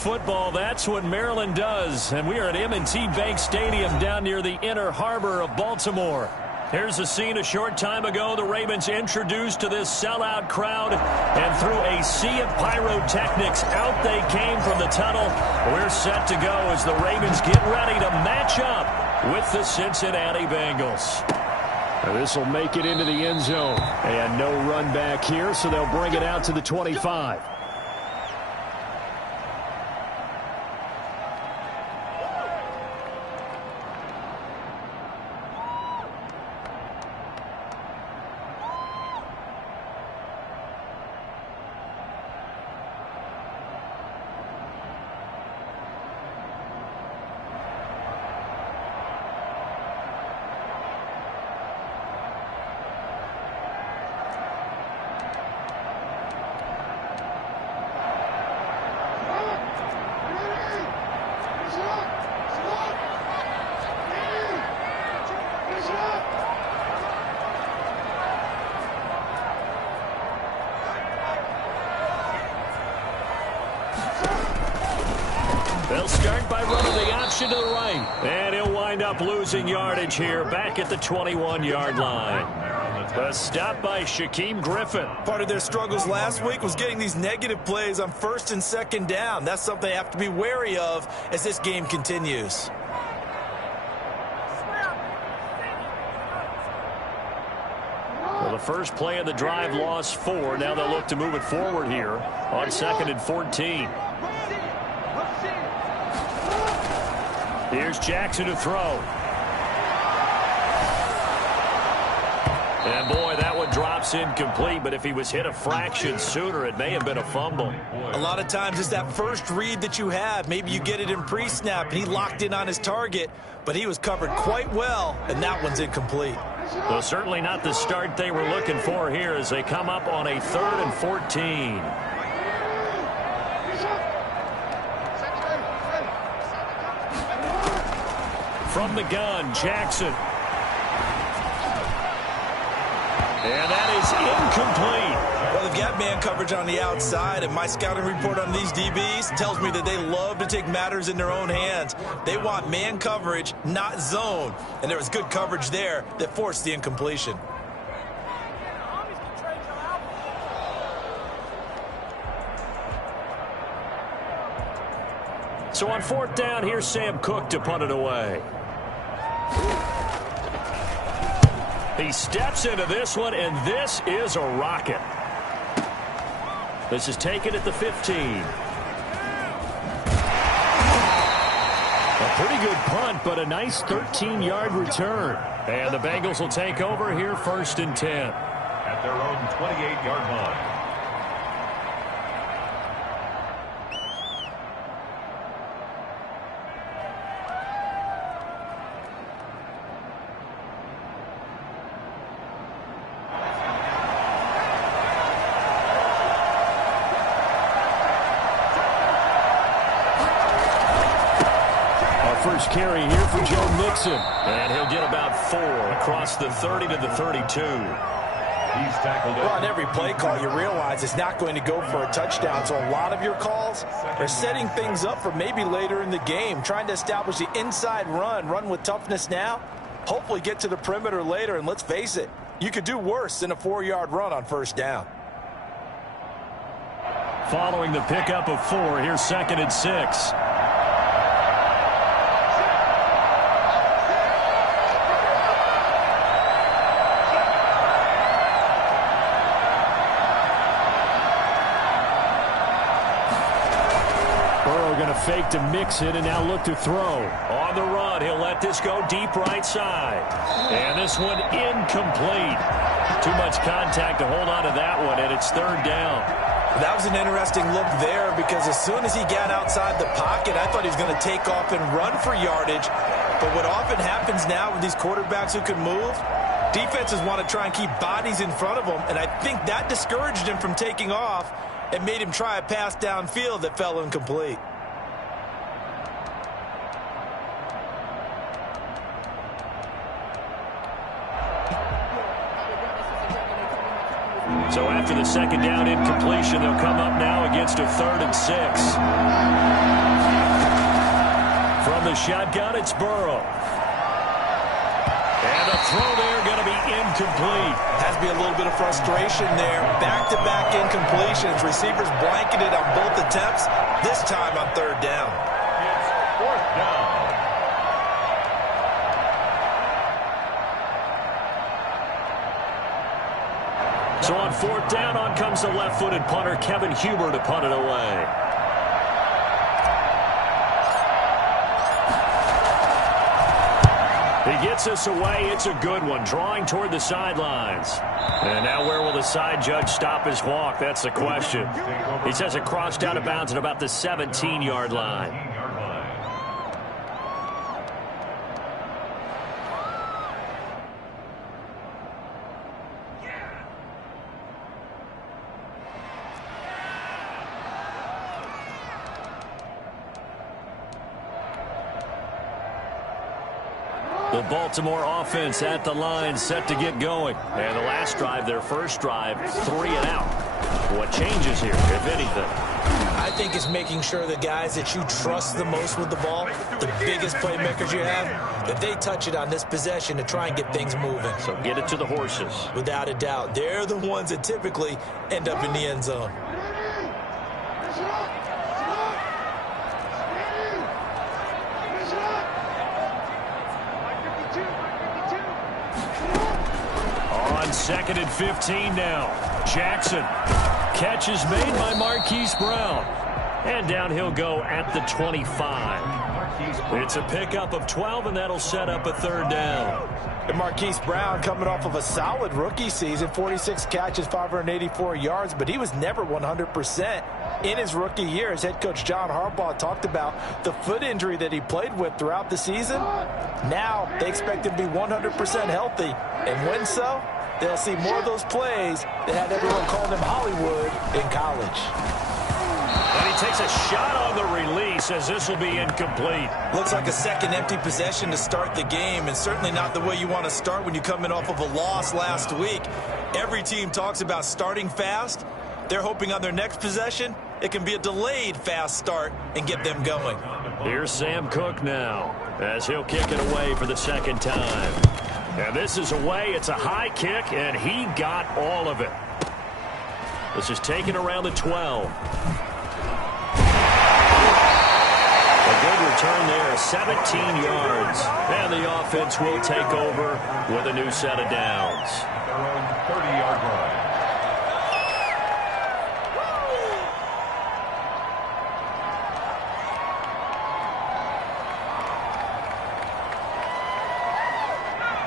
football, that's what Maryland does. And we are at M&T Bank Stadium down near the Inner Harbor of Baltimore. Here's a scene a short time ago. The Ravens introduced to this sellout crowd, and through a sea of pyrotechnics, out they came from the tunnel. We're set to go as the Ravens get ready to match up with the Cincinnati Bengals. This will make it into the end zone. And no run back here, so they'll bring it out to the 25. They'll start by running the option to the right. And he'll wind up losing yardage here back at the 21-yard line. A stop by Shaquem Griffin. Part of their struggles last week was getting these negative plays on first and second down. That's something they have to be wary of as this game continues. Well, the first play of the drive lost 4. Now they'll look to move it forward here on 2nd and 14. Here's Jackson to throw. And boy, that one drops incomplete, but if he was hit a fraction sooner, it may have been a fumble. A lot of times it's that first read that you have. Maybe you get it in pre-snap, and he locked in on his target, but he was covered quite well, and that one's incomplete. Well, certainly not the start they were looking for here as they come up on a 3rd and 14. From the gun, Jackson. And that is incomplete. Well, they've got man coverage on the outside, and my scouting report on these DBs tells me that they love to take matters in their own hands. They want man coverage, not zone. And there was good coverage there that forced the incompletion. So on 4th down, here's Sam Cook to punt it away. He steps into this one, and this is a rocket. This is taken at the 15. A pretty good punt, but a nice 13-yard return. And the Bengals will take over here 1st and 10. At their own 28-yard line. First carry here for Joe Mixon. And he'll get about 4 across the 30 to the 32. He's tackled. Well, on every play call, you realize it's not going to go for a touchdown. So a lot of your calls are setting things up for maybe later in the game, trying to establish the inside run with toughness now, hopefully get to the perimeter later. And let's face it, you could do worse than a 4-yard run on 1st down. Following the pickup of 4, here's 2nd and 6. Fake to Mixon, and now look to throw. On the run, he'll let this go deep right side. And this one incomplete. Too much contact to hold on to that one, and it's 3rd down. That was an interesting look there because as soon as he got outside the pocket, I thought he was going to take off and run for yardage. But what often happens now with these quarterbacks who can move, defenses want to try and keep bodies in front of them, and I think that discouraged him from taking off and made him try a pass downfield that fell incomplete. So after the 2nd down incompletion, they'll come up now against a 3rd and 6. the shotgun. It's Burrow. And the throw there going to be incomplete. Has to be a little bit of frustration there. Back-to-back incompletions. Receivers blanketed on both attempts. This time on third down. It's fourth down. So on fourth down, on comes the left-footed punter, Kevin Huber, to punt it away. He gets us away. It's a good one, drawing toward the sidelines. And now where will the side judge stop his walk? That's the question. He says it crossed out of bounds at about the 17-yard line. The Baltimore offense at the line, set to get going. And the last drive, their first drive, 3 and out. What changes here, if anything? I think it's making sure the guys that you trust the most with the ball, the biggest playmakers you have, that they touch it on this possession to try and get things moving. So get it to the horses. Without a doubt. They're the ones that typically end up in the end zone. Second and 15 now. Jackson. Catch is made by Marquise Brown. And down he'll go at the 25. It's a pickup of 12, and that'll set up a third down. And Marquise Brown coming off of a solid rookie season, 46 catches, 584 yards, but he was never 100% in his rookie year. As head coach John Harbaugh talked about the foot injury that he played with throughout the season. Now they expect him to be 100% healthy. And when so, they'll see more of those plays that had everyone calling him Hollywood in college. And he takes a shot on the release as this will be incomplete. Looks like a second empty possession to start the game, and certainly not the way you want to start when you come in off of a loss last week. Every team talks about starting fast. They're hoping on their next possession it can be a delayed fast start and get them going. Here's Sam Cook now as he'll kick it away for the second time. And this is away. It's a high kick, and he got all of it. This is taken around the 12. A good return there, 17 yards. And the offense will take over with a new set of downs. Their own 30-yard line.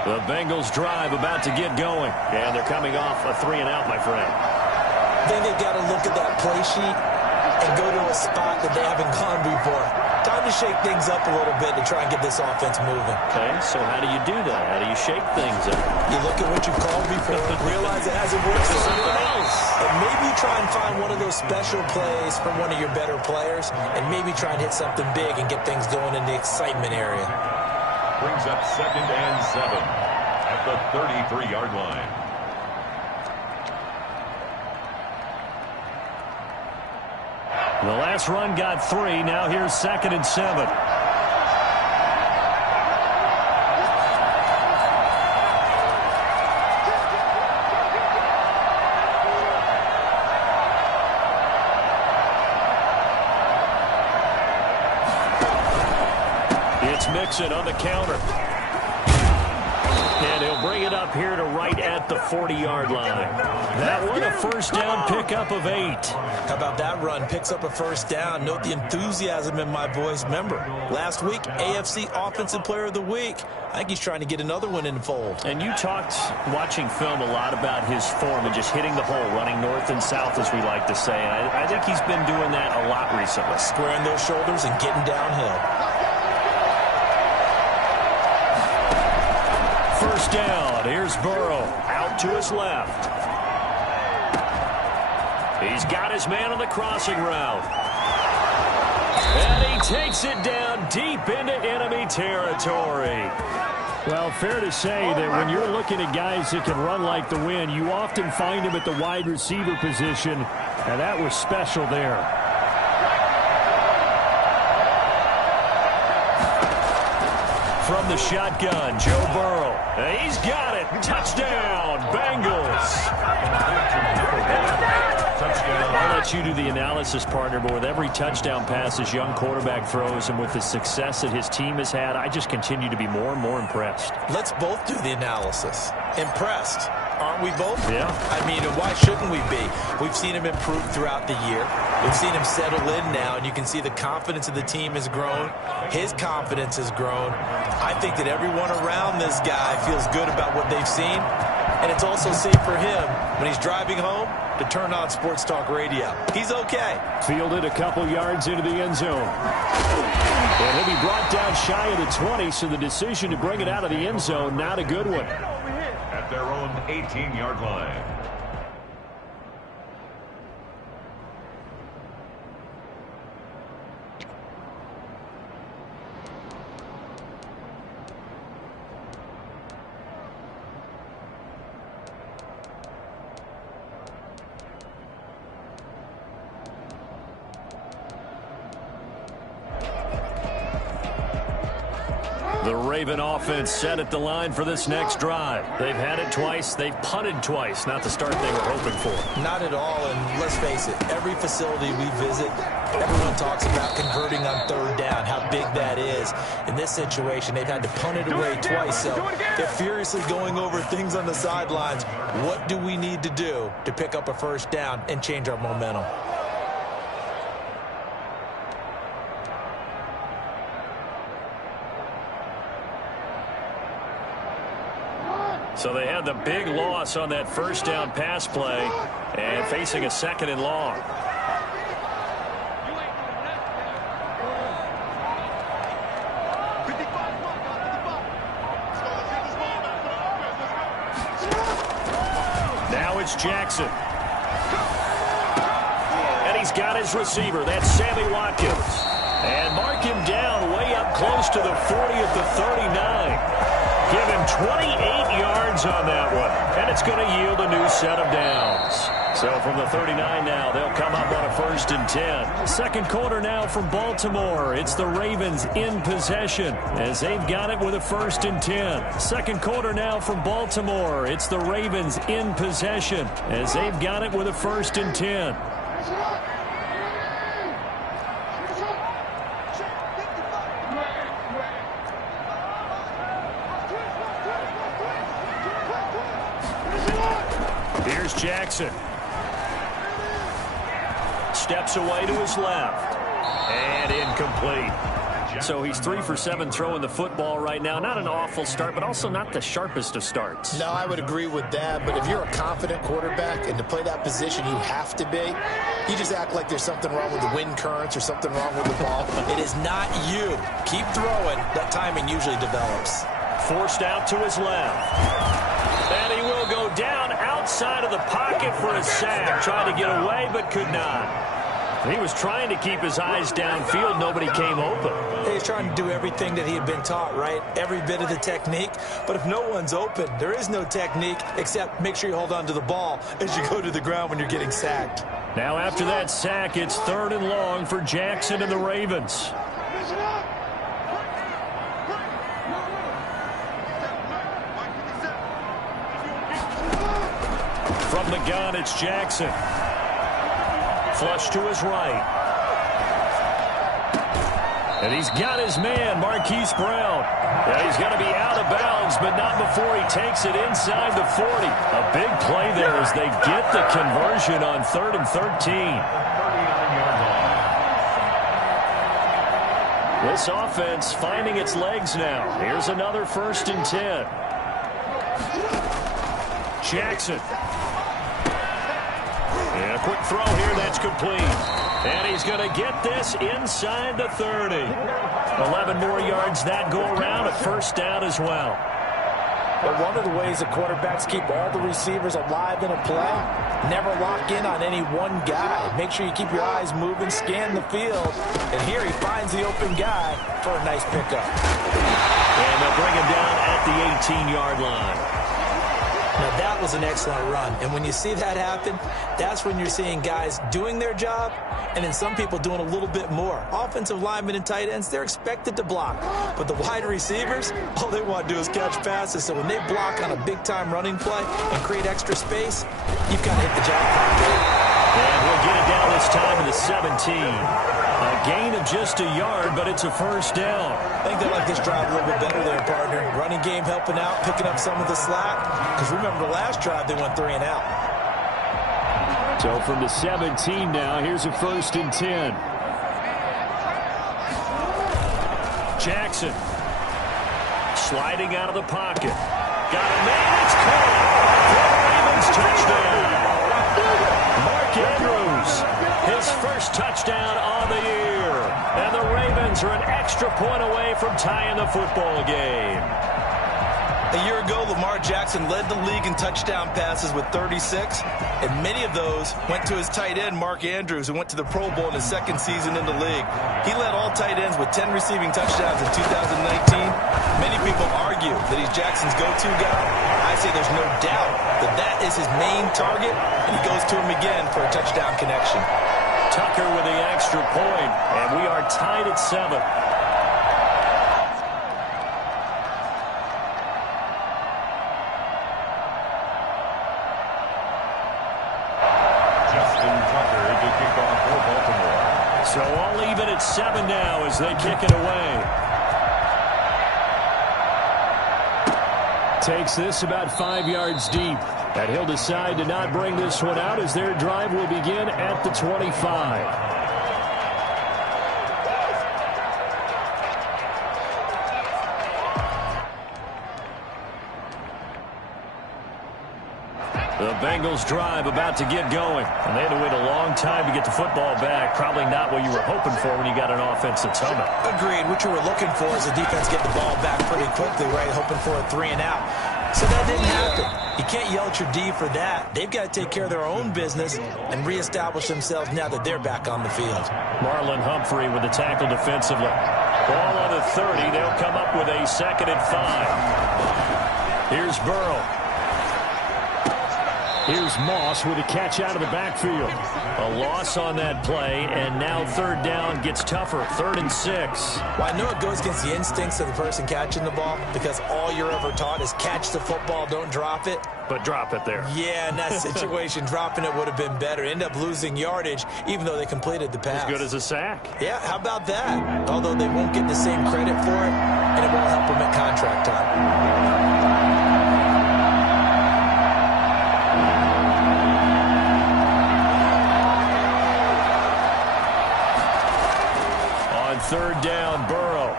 The Bengals drive about to get going. And they're coming off a 3 and out, my friend. Then they've got to look at that play sheet and go to a spot that they haven't gone before. Time to shake things up a little bit to try and get this offense moving. Okay, so how do you do that? How do you shake things up? You look at what you've called before, realize it hasn't worked for something else. And maybe try and find one of those special plays from one of your better players, and maybe try and hit something big and get things going in the excitement area. Brings up 2nd and 7 at the 33-yard line. The last run got 3. Now here's 2nd and 7. It's Mixon on the counter. And he'll bring it up here to right at the 40-yard line. That one, a first down pickup of 8. How about that run? Picks up a first down. Note the enthusiasm in my voice. Remember, last week, AFC Offensive Player of the Week. I think he's trying to get another one in the fold. And you talked, watching film, a lot about his form and just hitting the hole, running north and south, as we like to say. And I think he's been doing that a lot recently. Squaring those shoulders and getting downhill. First down. Here's Burrow out to his left. He's got his man on the crossing route. And he takes it down deep into enemy territory. Well, fair to say that when you're looking at guys that can run like the wind, you often find him at the wide receiver position, and that was special there. From the shotgun, Joe Burrow. And he's got it. Touchdown, Bengals. I'll let you do the analysis, partner, but with every touchdown pass this young quarterback throws and with the success that his team has had, I just continue to be more and more impressed. Let's both do the analysis. Impressed. Aren't we both? Yeah. I mean, and why shouldn't we be? We've seen him improve throughout the year. We've seen him settle in now, and you can see the confidence of the team has grown. His confidence has grown. I think that everyone around this guy feels good about what they've seen, and it's also safe for him when he's driving home to turn on Sports Talk Radio. He's okay. Fielded a couple yards into the end zone. And he'll be brought down shy of the 20, so the decision to bring it out of the end zone, not a good one. At their own 18-yard line. The Raven offense set at the line for this next drive. They've had it twice. They've punted twice. Not the start they were hoping for. Not at all, and let's face it, every facility we visit, everyone talks about converting on third down, how big that is. In this situation, they've had to punt it away twice, so they're furiously going over things on the sidelines. What do we need to do to pick up a first down and change our momentum? So they had the big loss on that first down pass play and facing a second and long. Now it's Jackson. And he's got his receiver. That's Sammy Watkins. And mark him down way up close to the 40 at the 39. Give him 28 yards on that one. And it's going to yield a new set of downs. So from the 39 now, they'll come up on a 1st and 10. Second quarter now from Baltimore. It's the Ravens in possession as they've got it with a 1st and 10. Second quarter now from Baltimore. It's the Ravens in possession as they've got it with a 1st and 10. Here's Jackson. Steps away to his left. And incomplete. So he's 3 for 7 throwing the football right now. Not an awful start, but also not the sharpest of starts. No, I would agree with that. But if you're a confident quarterback and to play that position, you have to be. You just act like there's something wrong with the wind currents or something wrong with the ball. It is not you. Keep throwing. That timing usually develops. Forced out to his left. And he will go down outside of the pocket for a sack. Tried to get away, but could not. He was trying to keep his eyes downfield. Nobody came open. He's trying to do everything that he had been taught, right? Every bit of the technique. But if no one's open, there is no technique except make sure you hold on to the ball as you go to the ground when you're getting sacked. Now after that sack, it's 3rd and long for Jackson and the Ravens. From the gun, it's Jackson. Flush to his right. And he's got his man, Marquise Brown. Yeah, he's going to be out of bounds, but not before he takes it inside the 40. A big play there as they get the conversion on 3rd and 13. This offense finding its legs now. Here's another 1st and 10. Jackson. And a quick throw here that's complete. And he's going to get this inside the 30. 11 more yards that go around, a 1st down as well. But one of the ways the quarterbacks keep all the receivers alive in a play, never lock in on any one guy. Make sure you keep your eyes moving, scan the field. And here he finds the open guy for a nice pickup. And they'll bring him down at the 18-yard line. Now, that was an excellent run. And when you see that happen, that's when you're seeing guys doing their job and then some people doing a little bit more. Offensive linemen and tight ends, they're expected to block. But the wide receivers, all they want to do is catch passes. So when they block on a big-time running play and create extra space, you've got to hit the jackpot. And we'll get it down this time to the 17. A gain of just a yard, but it's a first down. I think they like this drive a little bit better there, partner. Running game helping out, picking up some of the slack. Because remember, the last drive, they went 3 and out. So from the 17 now, here's a 1st and 10. Jackson. Sliding out of the pocket. Got a man, it's caught. Ravens touchdown. Mark Andrews, his first touchdown on the year. And the Ravens are an extra point away from tying the football game. A year ago, Lamar Jackson led the league in touchdown passes with 36, and many of those went to his tight end, Mark Andrews, who went to the Pro Bowl in his 2nd season in the league. He led all tight ends with 10 receiving touchdowns in 2019. Many people argue that he's Jackson's go-to guy. I say there's no doubt that that is his main target, and he goes to him again for a touchdown connection. Tucker with the extra point, and we are tied at 7. So all even at 7 now as they kick it away. Takes this about 5 yards deep. And he'll decide to not bring this one out as their drive will begin at the 25. The Bengals drive about to get going. And they had to wait a long time to get the football back. Probably not what you were hoping for when you got an offense that's humming. Agreed. What you were looking for is the defense get the ball back pretty quickly, right? Hoping for a 3 and out. So that didn't happen. You can't yell at your D for that. They've got to take care of their own business and reestablish themselves now that they're back on the field. Marlon Humphrey with the tackle defensively. Ball on the 30. They'll come up with a 2nd and 5. Here's Burrow. Here's Moss with a catch out of the backfield. A loss on that play, and now 3rd down gets tougher. 3rd and 6. Well, I know it goes against the instincts of the person catching the ball because all you're ever taught is catch the football, don't drop it. But drop it there. Yeah, in that situation, dropping it would have been better. End up losing yardage, even though they completed the pass. As good as a sack. Yeah, how about that? Although they won't get the same credit for it, and it won't help them at contract time. On 3rd down, Burrow.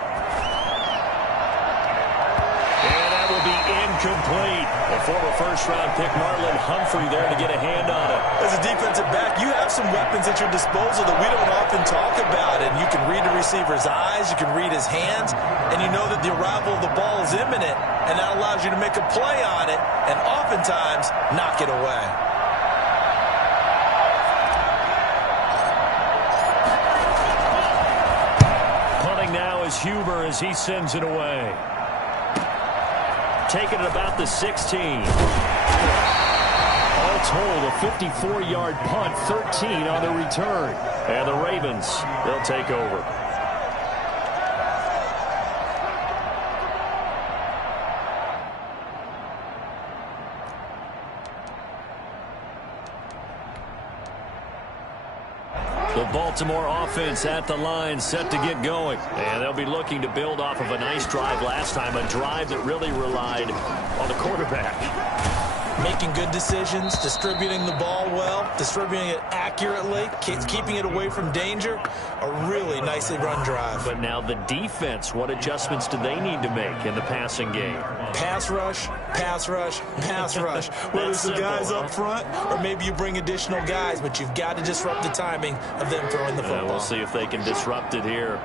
And that will be incomplete. The former first-round pick, Marlon Humphrey, there to get a hand on it. As a defensive back, you have some weapons at your disposal that we don't often talk about. And you can read the receiver's eyes, you can read his hands, and you know that the arrival of the ball is imminent, and that allows you to make a play on it and oftentimes knock it away. Now is Huber as he sends it away. Taking it about the 16. All told, a 54-yard punt, 13 on the return. And the Ravens, they'll take over. The Baltimore offense at the line, set to get going. And they'll be looking to build off of a nice drive last time, a drive that really relied on the quarterback. Making good decisions, distributing the ball well, distributing it accurately, keeping it away from danger. A really nicely run drive. But now the defense, what adjustments do they need to make in the passing game? Pass rush, pass rush, pass rush. Whether it's the guys up front or maybe you bring additional guys, but you've got to disrupt the timing of them throwing the football. We'll see if they can disrupt it here.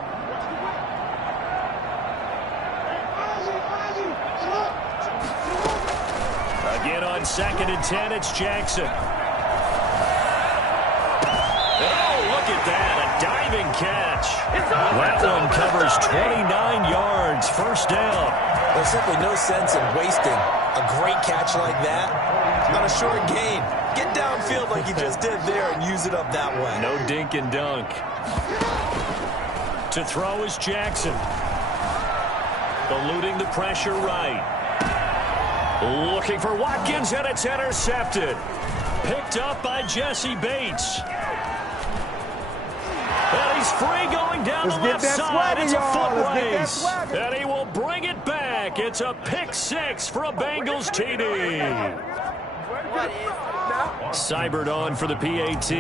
Again on 2nd and 10, it's Jackson. Oh, look at that, a diving catch. That one covers 29 yards. yards, first down. There's simply no sense in wasting a great catch like that on a short gain. Get downfield like you just did there and use it up that way. No dink and dunk. To throw is Jackson. Eluding the pressure right. Looking for Watkins, and it's intercepted. Picked up by Jesse Bates. And he's free going down the left side. It's a foot race. And he will bring it back. It's a pick six for a Bengals TD. Seibert on for the PAT.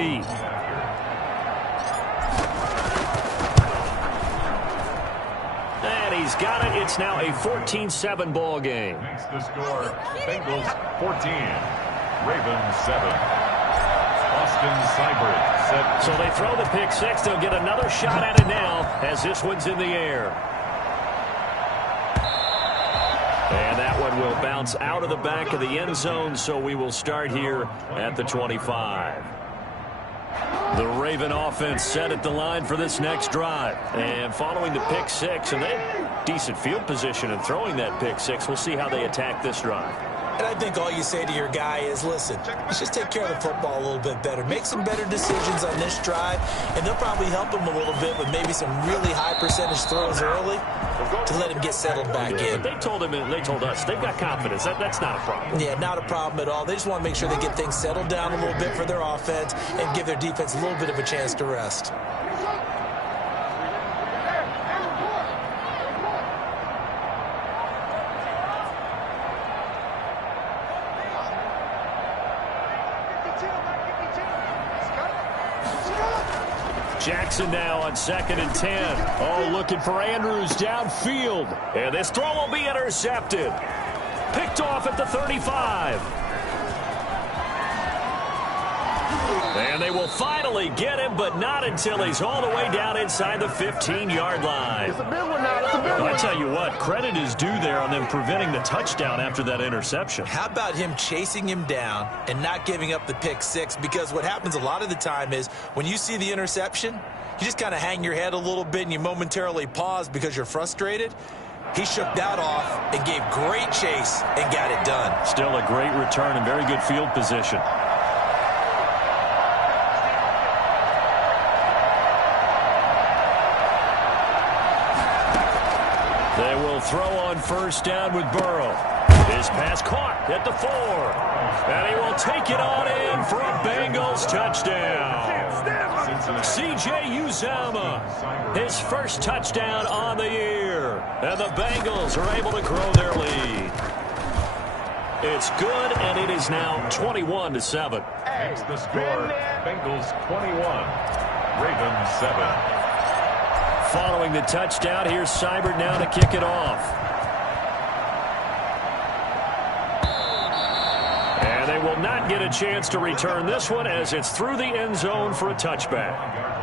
And he's got it. It's now a 14-7 ball game. Makes the score. Bengals 14. Ravens 7. Austin Seibert set. So they throw the pick six. They'll get another shot at it now as this one's in the air. And that one will bounce out of the back of the end zone, so we will start here at the 25. The Raven offense set at the line for this next drive. And following the pick six, and they have decent field position in throwing that pick six. We'll see how they attack this drive. And I think all you say to your guy is, listen, let's just take care of the football a little bit better. Make some better decisions on this drive, and they'll probably help him a little bit with maybe some really high percentage throws early to let him get settled back in. But they told him, and they told us, they've got confidence. That's not a problem. Yeah, not a problem at all. They just want to make sure they get things settled down a little bit for their offense and give their defense a little bit of a chance to rest. Jackson now on 2nd and 10. Oh, looking for Andrews downfield. And this throw will be intercepted. Picked off at the 35. And they will finally get him, but not until he's all the way down inside the 15-yard line. It's a big one now. It's a big one. I tell you what, credit is due there on them preventing the touchdown after that interception. How about him chasing him down and not giving up the pick six? Because what happens a lot of the time is when you see the interception, you just kind of hang your head a little bit and you momentarily pause because you're frustrated. He shook that off and gave great chase and got it done. Still a great return and very good field position. They will throw on first down with Burrow. His pass caught at the 4. And he will take it on in for a Bengals touchdown. C.J. Uzomah, his first touchdown on the year. And the Bengals are able to grow their lead. It's good, and it is now 21-7. Makes the score. Bengals 21. Ravens 7. Following the touchdown, here's Seibert now to kick it off. And they will not get a chance to return this one as it's through the end zone for a touchback.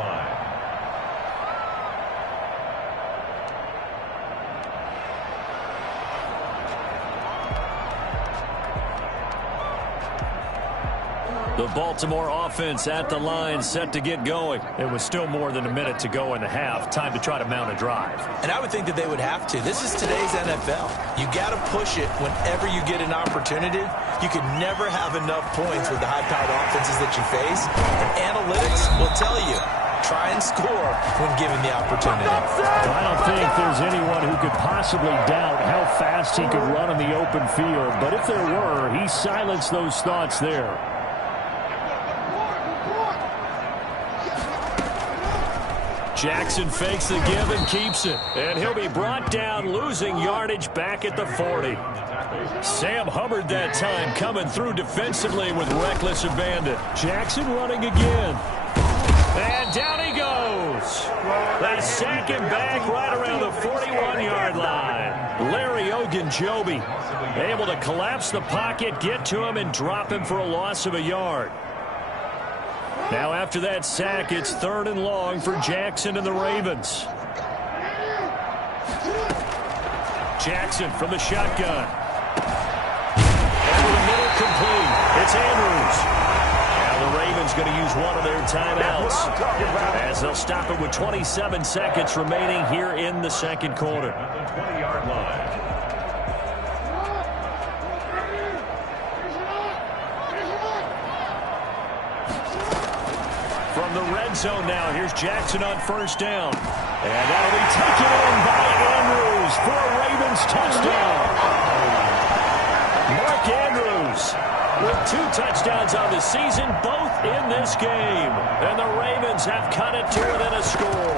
The Baltimore offense at the line set to get going. It was still more than a minute to go in the half. Time to try to mount a drive. And I would think that they would have to. This is today's NFL. You got to push it whenever you get an opportunity. You can never have enough points with the high-powered offenses that you face. And analytics will tell you, try and score when given the opportunity. I don't think there's anyone who could possibly doubt how fast he could run in the open field. But if there were, he silenced those thoughts there. Jackson fakes the give and keeps it. And he'll be brought down, losing yardage back at the 40. Sam Hubbard that time coming through defensively with reckless abandon. Jackson running again. And down he goes. They sack him back right around the 41-yard line. Larry Ogunjobi able to collapse the pocket, get to him, and drop him for a loss of a yard. Now after that sack, it's 3rd and long for Jackson and the Ravens. Jackson from the shotgun. Over the middle, complete. It's Andrews. Now And the Ravens going to use one of their timeouts as they'll stop it with 27 seconds remaining here in the second quarter. At the 20-yard line. From the red zone now, here's Jackson on first down. And that'll be taken in by Andrews for a Ravens touchdown. Mark Andrews with 2 touchdowns on the season, both in this game. And the Ravens have cut it to within a score.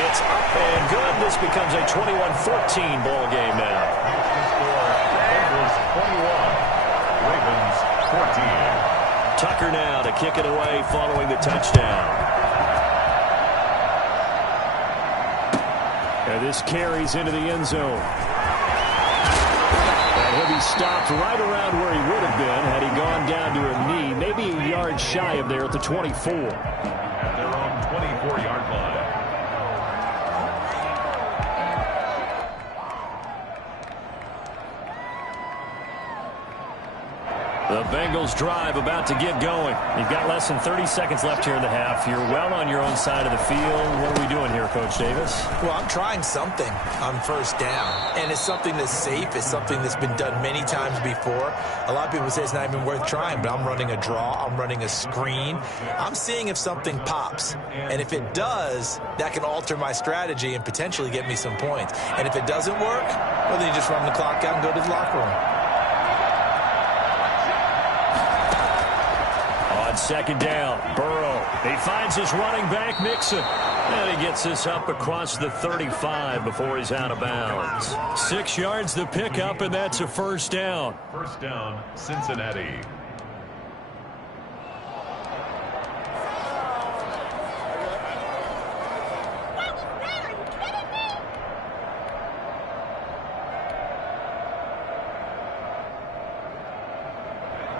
It's up and good. This becomes a 21-14 ball game now. Bengals 21, Ravens 14. Tucker now to kick it away following the touchdown. And this carries into the end zone. And he'll be stopped right around where he would have been had he gone down to a knee, maybe a yard shy of there at the 24. At their own 24-yard line. The Bengals drive about to get going. You've got less than 30 seconds left here in the half. You're well on your own side of the field. What are we doing here, Coach Davis? Well, I'm trying something on first down, and it's something that's safe. It's something that's been done many times before. A lot of people say it's not even worth trying, but I'm running a draw. I'm running a screen. I'm seeing if something pops, and if it does, that can alter my strategy and potentially get me some points. And if it doesn't work, well, then you just run the clock out and go to the locker room. Second down, Burrow. He finds his running back, Mixon. And he gets this up across the 35 before he's out of bounds. 6 yards the pickup, and that's a first down. First down, Cincinnati.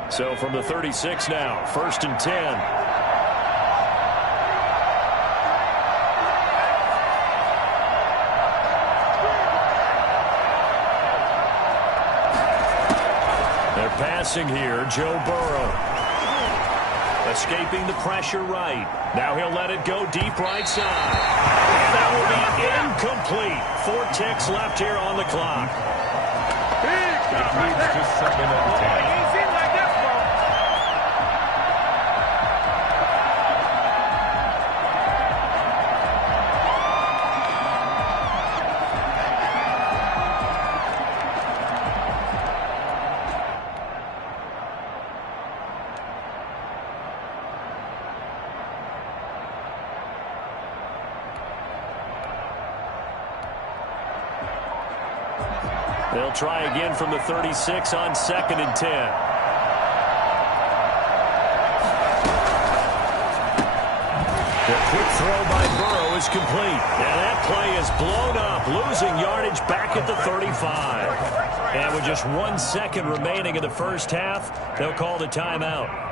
So from the 36 now, first and 10. They're passing here, Joe Burrow. Escaping the pressure right. Now he'll let it go deep right side. And that will be incomplete. 4 ticks left here on the clock. It leads to second and 10. They'll try again from the 36 on second and 10. The quick throw by Burrow is complete. And that play is blown up, losing yardage back at the 35. And with just 1 second remaining in the first half, they'll call the timeout.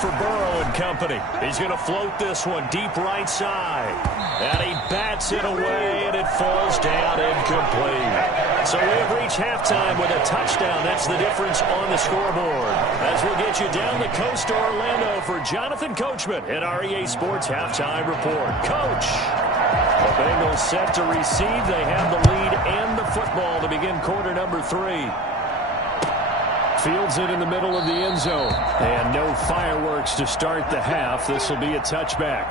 For Burrow and company. He's going to float this one deep right side. And he bats it away, and it falls down incomplete. So we have reached halftime with a touchdown. That's the difference on the scoreboard. As we'll get you down the coast to Orlando for Jonathan Coachman at our EA Sports Halftime Report. Coach, the Bengals set to receive. They have the lead and the football to begin quarter number 3. Fields it in the middle of the end zone. And no fireworks to start the half. This will be a touchback.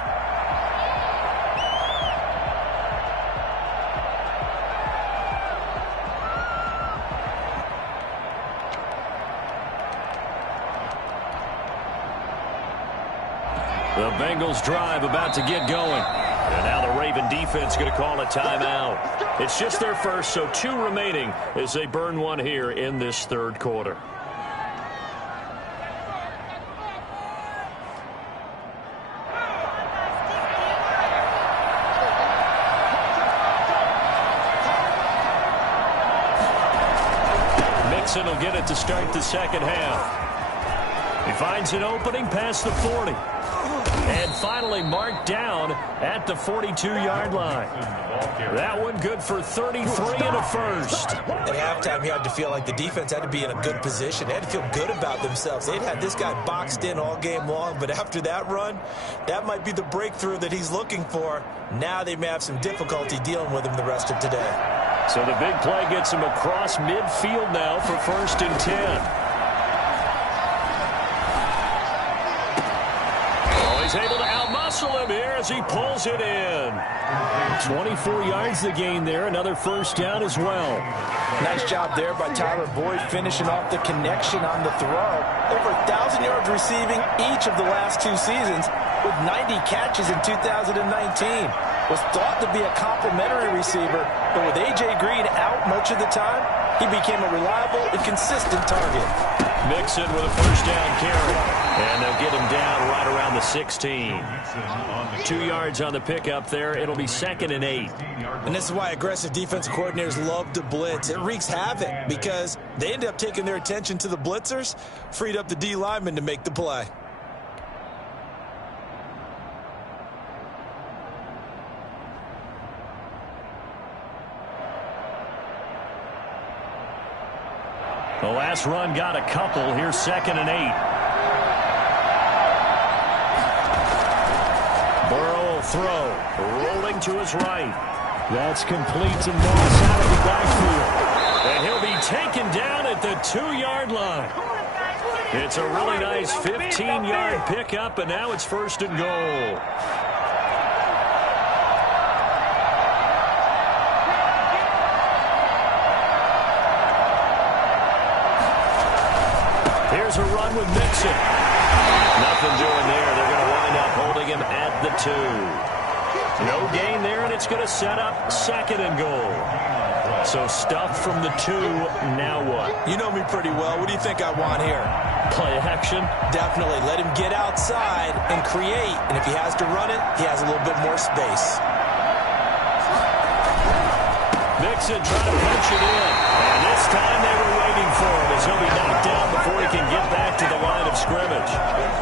The Bengals drive about to get going. And now the Raven defense going to call a timeout. It's just their first, so 2 remaining as they burn one here in this third quarter. Mixon will get it to start the second half. He finds an opening past the 40. And finally marked down at the 42-yard line. That one good for 33 and a first. At halftime, you had to feel like the defense had to be in a good position. They had to feel good about themselves. They'd had this guy boxed in all game long, but after that run, that might be the breakthrough that he's looking for. Now they may have some difficulty dealing with him the rest of today. So the big play gets him across midfield now for 1st and 10. He's able to outmuscle him here as he pulls it in. 24 yards the gain there. Another first down as well. Nice job there by Tyler Boyd finishing off the connection on the throw. Over 1,000 yards receiving each of the last 2 seasons with 90 catches in 2019. Was thought to be a complimentary receiver, but with A.J. Green out much of the time, he became a reliable and consistent target. Mixon with a first down carry. And they'll get him down right around the 16. 2 yards on the pickup there. It'll be 2nd and 8. And this is why aggressive defensive coordinators love to blitz. It wreaks havoc because they end up taking their attention to the blitzers, freed up the D lineman to make the play. The last run got a couple. Here's 2nd and 8. Burrow will throw. Rolling to his right. That's complete to Moss out of the backfield. And he'll be taken down at the 2-yard line. It's a really nice 15-yard pickup, and now it's 1st and goal. Here's a run with Mixon. Nothing doing there. They're going to wind up holding him at the 2. No gain there, and it's going to set up 2nd and goal. So stuff from the 2. Now what? You know me pretty well. What do you think I want here? Play action? Definitely. Let him get outside and create. And if he has to run it, he has a little bit more space. Mixon trying to punch it in. And this time they were waiting for him as he'll be knocked down before he can get back to the line of scrimmage.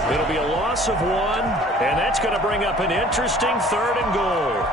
It'll be a loss of 1, and that's going to bring up an interesting 3rd and goal.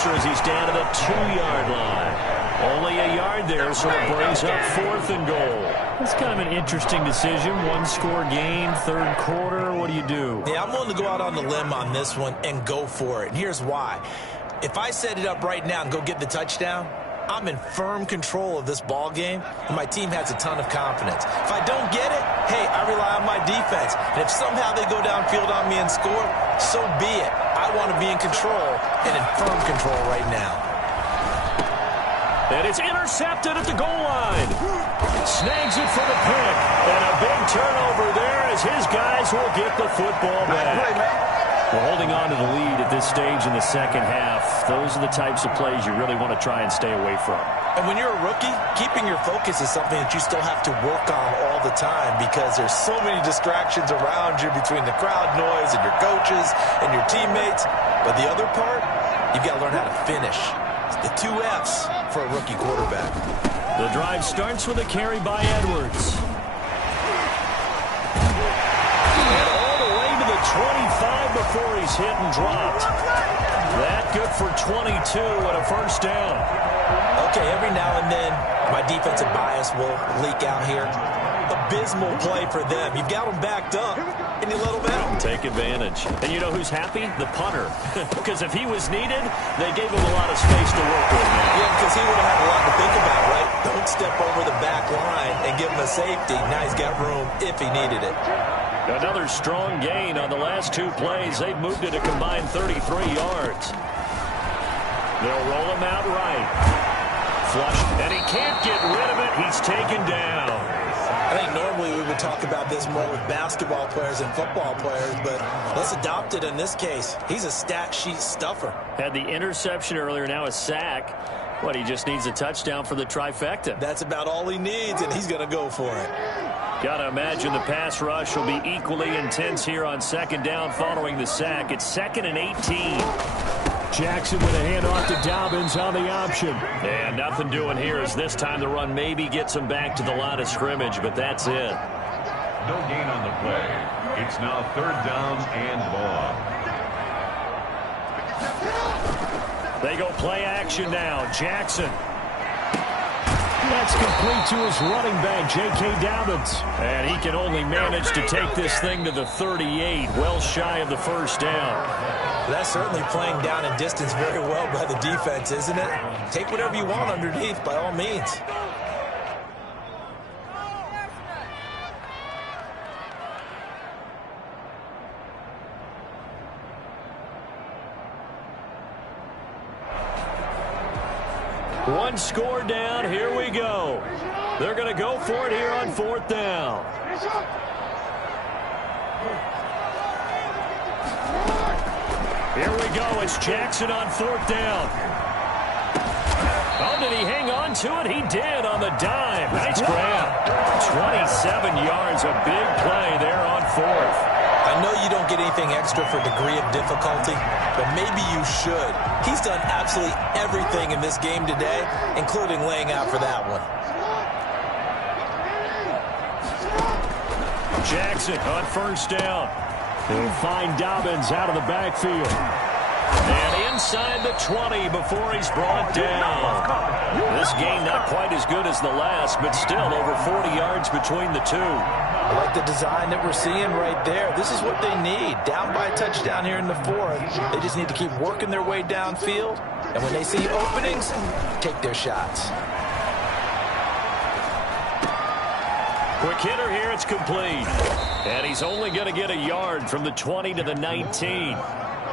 As he's down to the 2-yard line. Only a yard there, so it brings up 4th and goal. It's kind of an interesting decision. 1-score game, 3rd quarter. What do you do? Yeah, I'm willing to go out on the limb on this one and go for it. And here's why. If I set it up right now and go get the touchdown, I'm in firm control of this ball game, and my team has a ton of confidence. If I don't get it, hey, I rely on my defense. And if somehow they go downfield on me and score, so be it. I want to be in control and in firm control right now. And it's intercepted at the goal line. Snags it for the pick. And a big turnover there as his guys will get the football back. We're holding on to the lead at this stage in the second half. Those are the types of plays you really want to try and stay away from. And when you're a rookie, keeping your focus is something that you still have to work on all the time because there's so many distractions around you between the crowd noise and your coaches and your teammates. But the other part, you've got to learn how to finish. It's the 2 F's for a rookie quarterback. The drive starts with a carry by Edwards. 25 before he's hit and dropped. That good for 22 and a first down. Okay, every now and then my defensive bias will leak out here. Abysmal play for them. You've got them backed up, and you let them out. Take advantage. And you know who's happy? The punter. Because if he was needed, they gave him a lot of space to work with. Yeah, because he would have had a lot to think about, right? Don't step over the back line and give him a safety. Now he's got room if he needed it. Another strong gain on the last 2 plays. They've moved it a combined 33 yards. They'll roll him out right. Flush, and he can't get rid of it. He's taken down. I think normally we would talk about this more with basketball players and football players, but let's adopt it in this case. He's a stat sheet stuffer. Had the interception earlier, now a sack. What, he just needs a touchdown for the trifecta. That's about all he needs, and he's going to go for it. Got to imagine the pass rush will be equally intense here on 2nd down following the sack. It's 2nd and 18. Jackson with a handoff to Dobbins on the option. And nothing doing here as this time the run maybe gets him back to the line of scrimmage, but that's it. No gain on the play. It's now 3rd down and long. They go play action now. Jackson. That's complete to his running back, J.K. Dobbins. And he can only manage to take this thing to the 38, well shy of the 1st down. That's certainly playing down and distance very well by the defense, isn't it? Take whatever you want underneath, by all means. One score down. Here we go. They're going to go for it here on 4th down. Here we go. It's Jackson on 4th down. Oh, did he hang on to it? He did on the dime. Nice grab. 27 yards. A big play there on 4th. I know you don't get anything extra for degree of difficulty, but maybe you should. He's done absolutely everything in this game today, including laying out for that one. Jackson on 1st down. They'll find Dobbins out of the backfield. And inside the 20 before he's brought down. This game not quite as good as the last, but still over 40 yards between the two. I like the design that we're seeing right there. This is what they need. Down by a touchdown here in the 4th. They just need to keep working their way downfield. And when they see openings, take their shots. Quick hitter here, it's complete. And he's only going to get a yard from the 20 to the 19.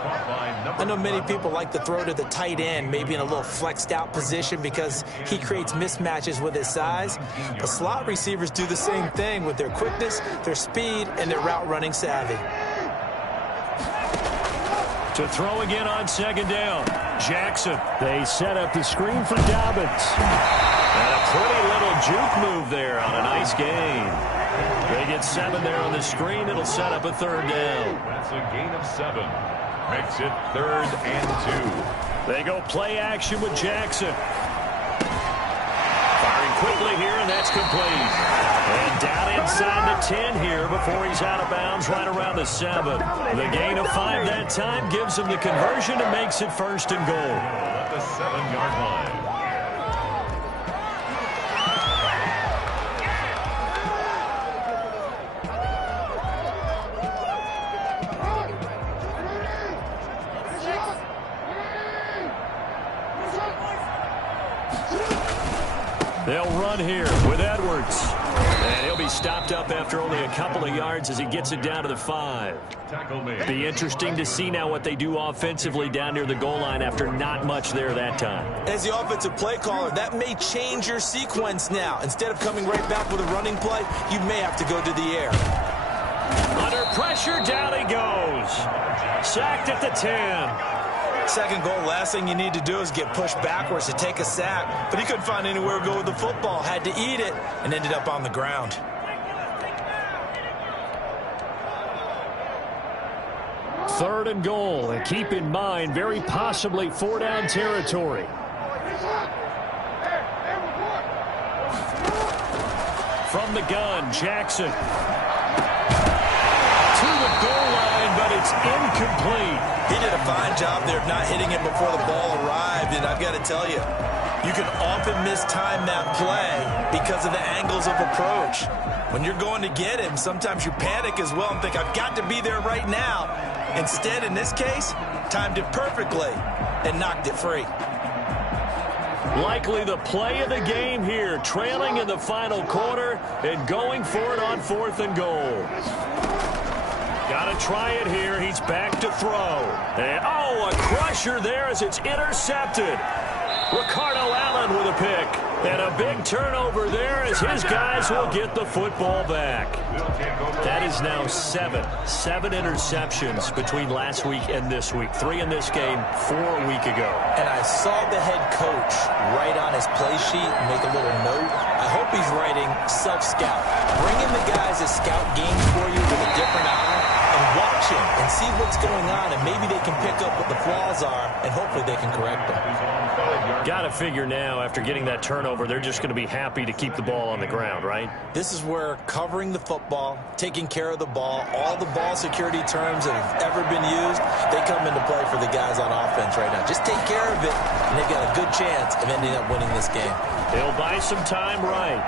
I know many people like to throw to the tight end, maybe in a little flexed out position because he creates mismatches with his size. But slot receivers do the same thing with their quickness, their speed, and their route running savvy. To throw again on 2nd down. Jackson. They set up the screen for Dobbins. And a pretty little juke move there on a nice gain. They get 7 there on the screen. It'll set up a 3rd down. That's a gain of 7. Makes it 3rd and 2. They go play action with Jackson. Firing quickly here, and that's complete. And down inside the 10 here before he's out of bounds right around the 7. The gain of 5 that time gives him the conversion and makes it 1st and goal. At the 7-yard line. They'll run here with Edwards. And he'll be stopped up after only a couple of yards as he gets it down to the 5. Be interesting to see now what they do offensively down near the goal line after not much there that time. As the offensive play caller, that may change your sequence now. Instead of coming right back with a running play, you may have to go to the air. Under pressure, down he goes. Sacked at the 10. 2nd goal, last thing you need to do is get pushed backwards to take a sack. But he couldn't find anywhere to go with the football. Had to eat it and ended up on the ground. Third and goal. And keep in mind, very possibly 4-down territory. From the gun, Jackson. To the goal line, but it's incomplete. He did a fine job there of not hitting it before the ball arrived, and I've got to tell you, you can often mistime that play because of the angles of approach. When you're going to get him, sometimes you panic as well and think, I've got to be there right now. Instead, in this case, timed it perfectly and knocked it free. Likely the play of the game here, trailing in the final quarter and going for it on 4th and goal. Got to try it here. He's back to throw. And, oh, a crusher there as it's intercepted. Ricardo Allen with a pick. And a big turnover there as his guys will get the football back. That is now seven interceptions between last week and this week. 3 in this game, 4 a week ago. And I saw the head coach write on his play sheet and make a little note. I hope he's writing self-scout. Bring in the guys that scout games for you with a different eye and watch him and see what's going on, and maybe they can pick up what the flaws are, and hopefully they can correct them. Got to figure now, after getting that turnover, they're just going to be happy to keep the ball on the ground, right? This is where covering the football, taking care of the ball, all the ball security terms that have ever been used, they come into play for the guys on offense right now. Just take care of it, and they've got a good chance of ending up winning this game. They'll buy some time right.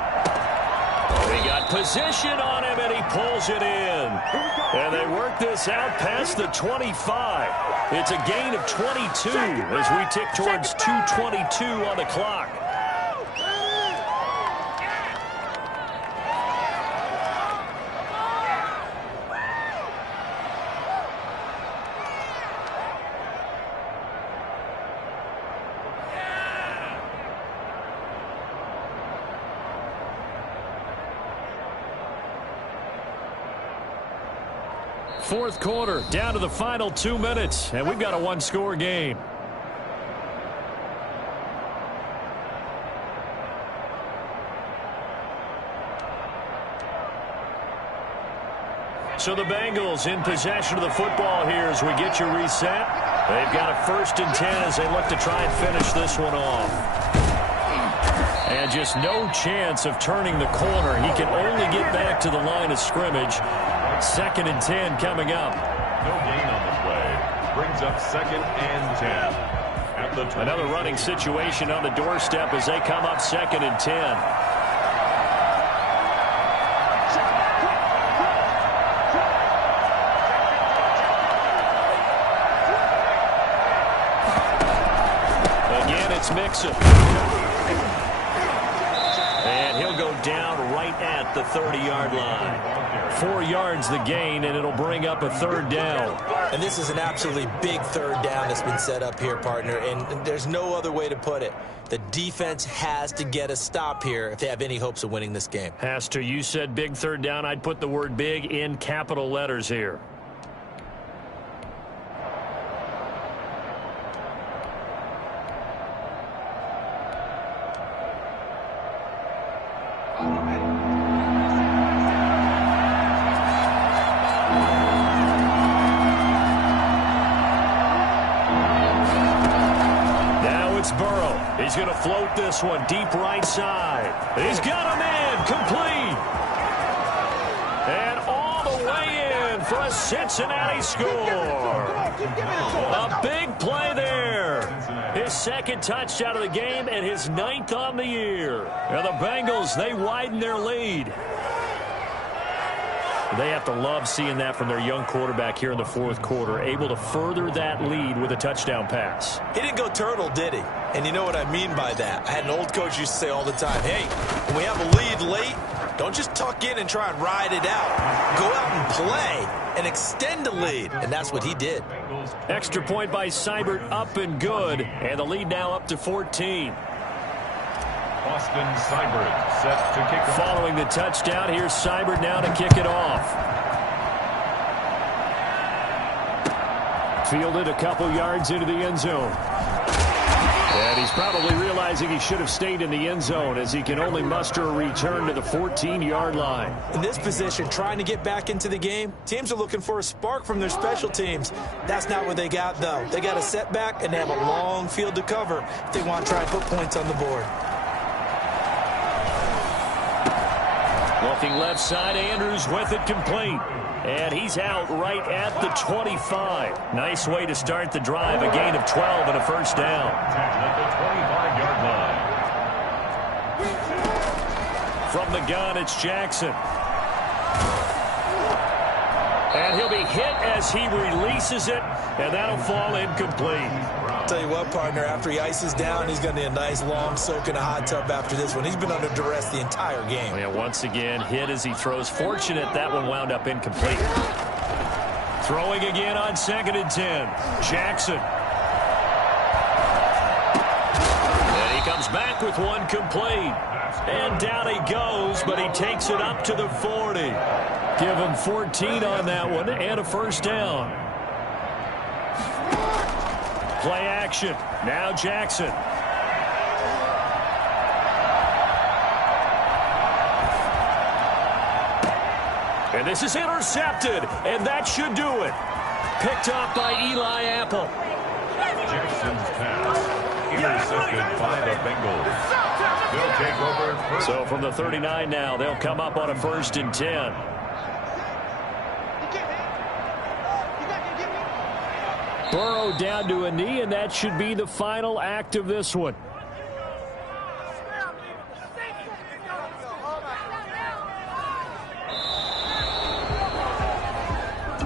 We got position on him, and he pulls it in. And they work this out past the 25. It's a gain of 22 as we tick towards 2:22 on the clock. Fourth quarter, down to the final 2 minutes, and we've got a one-score game. So the Bengals in possession of the football here as we get you reset. They've got a 1st and 10 as they look to try and finish this one off. And just no chance of turning the corner. He can only get back to the line of scrimmage. 2nd and 10 coming up. No gain on the play. Brings up 2nd and 10. At the Another running situation on the doorstep as they come up 2nd and 10. Again, it's Mixon. And he'll go down right at the 30-yard line. 4 yards the gain, and it'll bring up a 3rd down. And this is an absolutely big 3rd down that's been set up here, partner, and there's no other way to put it. The defense has to get a stop here if they have any hopes of winning this game. Has to. You said big 3rd down. I'd put the word big in capital letters here. He's going to float this one deep right side. He's got him in, complete. And all the way in for a Cincinnati score. A big play there. His 2nd touchdown of the game and his 9th on the year. And the Bengals, they widen their lead. They have to love seeing that from their young quarterback here in the 4th quarter, able to further that lead with a touchdown pass. He didn't go turtle, did he? And you know what I mean by that. I had an old coach used to say all the time, hey, when we have a lead late, don't just tuck in and try and ride it out. Go out and play and extend the lead. And that's what he did. Extra point by Seibert, up and good. And the lead now up to 14. Austin Seibert set to kick off. Following the touchdown, here's Seibert now to kick it off. Fielded a couple yards into the end zone. And he's probably realizing he should have stayed in the end zone as he can only muster a return to the 14-yard line. In this position, trying to get back into the game, teams are looking for a spark from their special teams. That's not what they got, though. They got a setback, and they have a long field to cover if they want to try and put points on the board. Looking left side, Andrews with it complete. And he's out right at the 25. Nice way to start the drive. A gain of 12 and a 1st down. At the 25-yard line. From the gun, it's Jackson. And he'll be hit as he releases it, and that'll fall incomplete. Tell you what, partner, after he ices down, he's going to need a nice long soak in a hot tub after this one. He's been under duress the entire game. Yeah, once again, hit as he throws. Fortunate that one wound up incomplete. Throwing again on 2nd and 10. Jackson. And he comes back with one complete. And down he goes, but he takes it up to the 40. Give him 14 on that one and a first down. Play action. Now Jackson. And this is intercepted, and that should do it. Picked up by Eli Apple. Jackson's pass intercepted by the Bengals. They'll take over first. So from the 39 now, they'll come up on a 1st and 10. Burrow down to a knee, and that should be the final act of this one.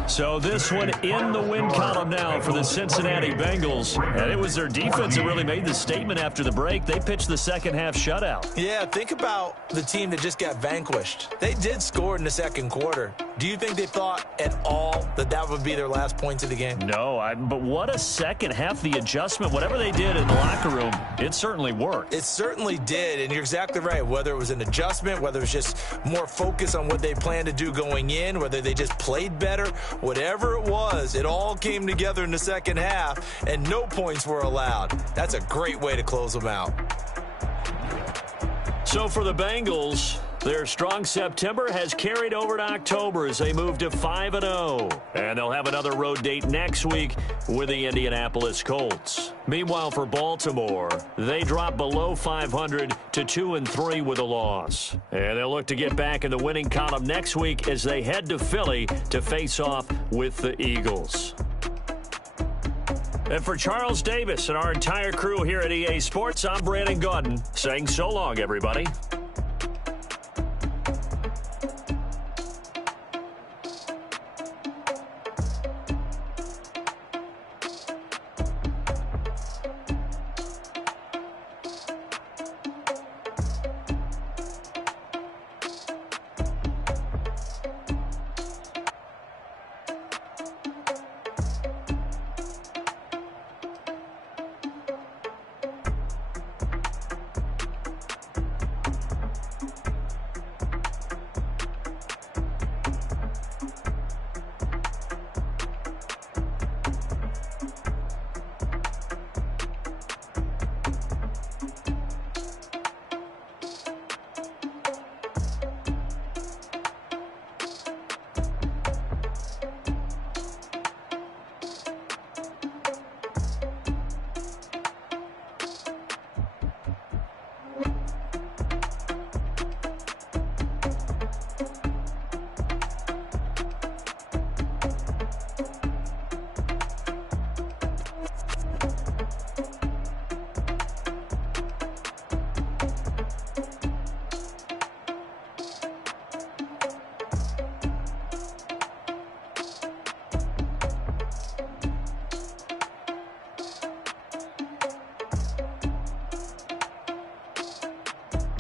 So this one in the win column now for the Cincinnati Bengals. And it was their defense that really made the statement after the break. They pitched the second half shutout. Yeah, think about the team that just got vanquished. They did score in the second quarter. Do you think they thought at all that that would be their last points of the game? No, but what a second half. The adjustment, whatever they did in the locker room, it certainly worked. It certainly did, and you're exactly right. Whether it was an adjustment, whether it was just more focus on what they planned to do going in, whether they just played better, whatever it was, it all came together in the second half, and no points were allowed. That's a great way to close them out. So for the Bengals, their strong September has carried over to October as they move to 5-0. And they'll have another road date next week with the Indianapolis Colts. Meanwhile, for Baltimore, they drop below 500 to 2-3 with a loss. And they'll look to get back in the winning column next week as they head to Philly to face off with the Eagles. And for Charles Davis and our entire crew here at EA Sports, I'm Brandon Gaudin saying so long, everybody.